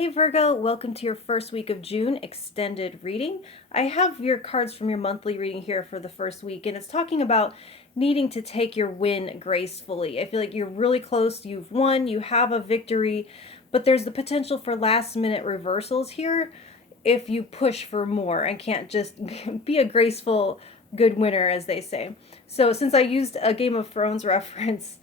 Hey Virgo, welcome to your first week of June extended reading. I have your cards from your monthly reading here for the first week, and it's talking about needing to take your win gracefully. I feel like you're really close, you've won, you have a victory, but there's the potential for last minute reversals here if you push for more and can't just be a graceful good winner, as they say. So since I used a Game of Thrones reference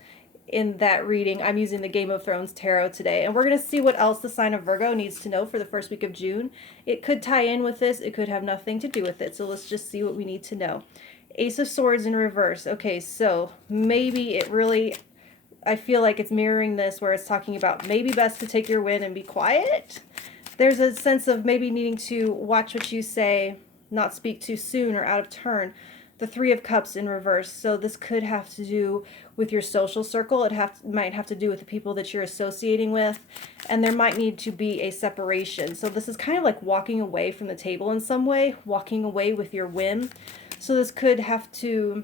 in that reading, I'm using the Game of Thrones Tarot today, and we're going to see what else the sign of Virgo needs to know for the first week of June. It could tie in with this, it could have nothing to do with it, so let's just see what we need to know. Ace of Swords in reverse. Okay, so maybe it really, I feel like it's mirroring this where it's talking about maybe best to take your win and be quiet. There's a sense of maybe needing to watch what you say, not speak too soon or out of turn. The Three of Cups in reverse. So this could have to do with your social circle. It might have to do with the people that you're associating with. And there might need to be a separation. So this is kind of like walking away from the table in some way. Walking away with your whim. So this could have to...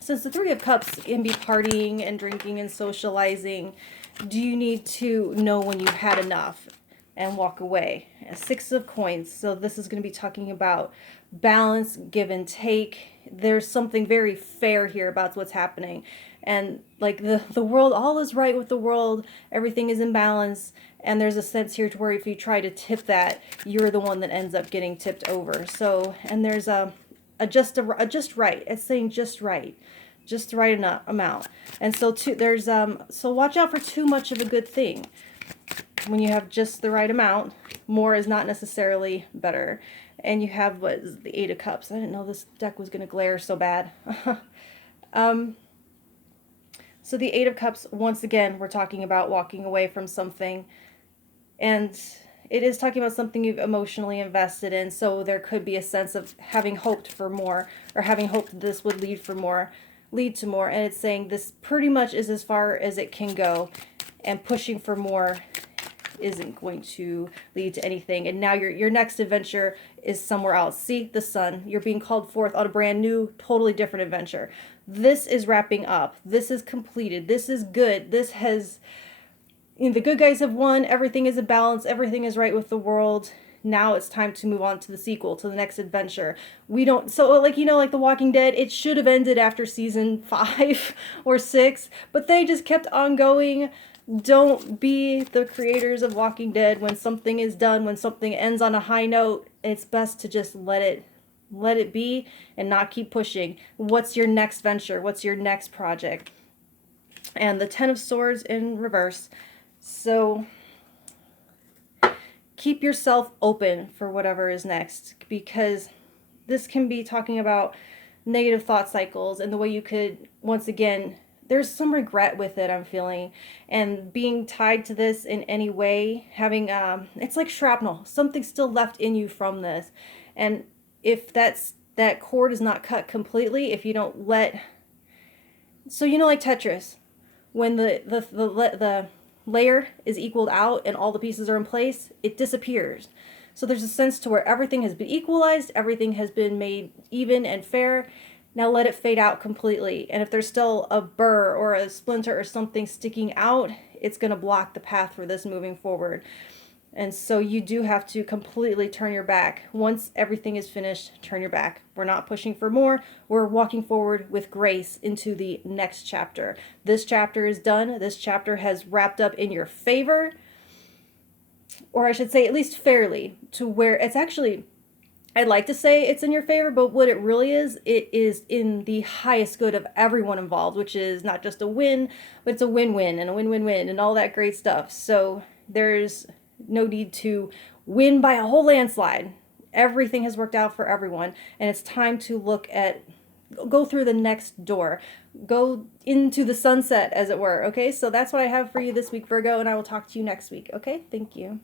Since the Three of Cups can be partying and drinking and socializing, do you need to know when you've had enough and walk away? Six of Coins. So this is going to be talking about balance, give and take. There's something very fair here about what's happening. And like the world, all is right with the world. Everything is in balance. And there's a sense here to where if you try to tip that, you're the one that ends up getting tipped over. So, and there's a just right. It's saying just right. Just the right amount. And so there's so watch out for too much of a good thing. When you have just the right amount, more is not necessarily better. And you have what is the Eight of Cups. I didn't know this deck was going to glare so bad. So the Eight of Cups, once again, we're talking about walking away from something. And it is talking about something you've emotionally invested in. So there could be a sense of having hoped for more, or having hoped that this would lead to more. And it's saying this pretty much is as far as it can go. And pushing for more isn't going to lead to anything. And now your next adventure is somewhere else. See, the Sun. You're being called forth on a brand new, totally different adventure. This is wrapping up. This is completed. This is good. This has... the good guys have won. Everything is in balance. Everything is right with the world. Now it's time to move on to the sequel, to the next adventure. We don't... So, like, like The Walking Dead, it should have ended after season 5 or 6. But they just kept on going. Don't be the creators of Walking Dead. When something is done, when something ends on a high note, it's best to just let it be and not keep pushing. What's your next venture? What's your next project? And the Ten of Swords in reverse. So keep yourself open for whatever is next, because this can be talking about negative thought cycles and the way you could, once again, there's some regret with it, I'm feeling, and being tied to this in any way, having, it's like shrapnel, something still left in you from this. And if that cord is not cut completely, if you don't let, so like Tetris, when the layer is equaled out and all the pieces are in place, it disappears. So there's a sense to where everything has been equalized, everything has been made even and fair. Now let it fade out completely. And if there's still a burr or a splinter or something sticking out, it's going to block the path for this moving forward. And so you do have to completely turn your back. Once everything is finished, turn your back. We're not pushing for more. We're walking forward with grace into the next chapter. This chapter is done. This chapter has wrapped up in your favor. Or I should say at least fairly, to where it's actually... I'd like to say it's in your favor, but what it really is, it is in the highest good of everyone involved, which is not just a win, but it's a win-win and a win-win-win and all that great stuff. So there's no need to win by a whole landslide. Everything has worked out for everyone, and it's time to go through the next door. Go into the sunset, as it were, okay? So that's what I have for you this week, Virgo, and I will talk to you next week, okay? Thank you.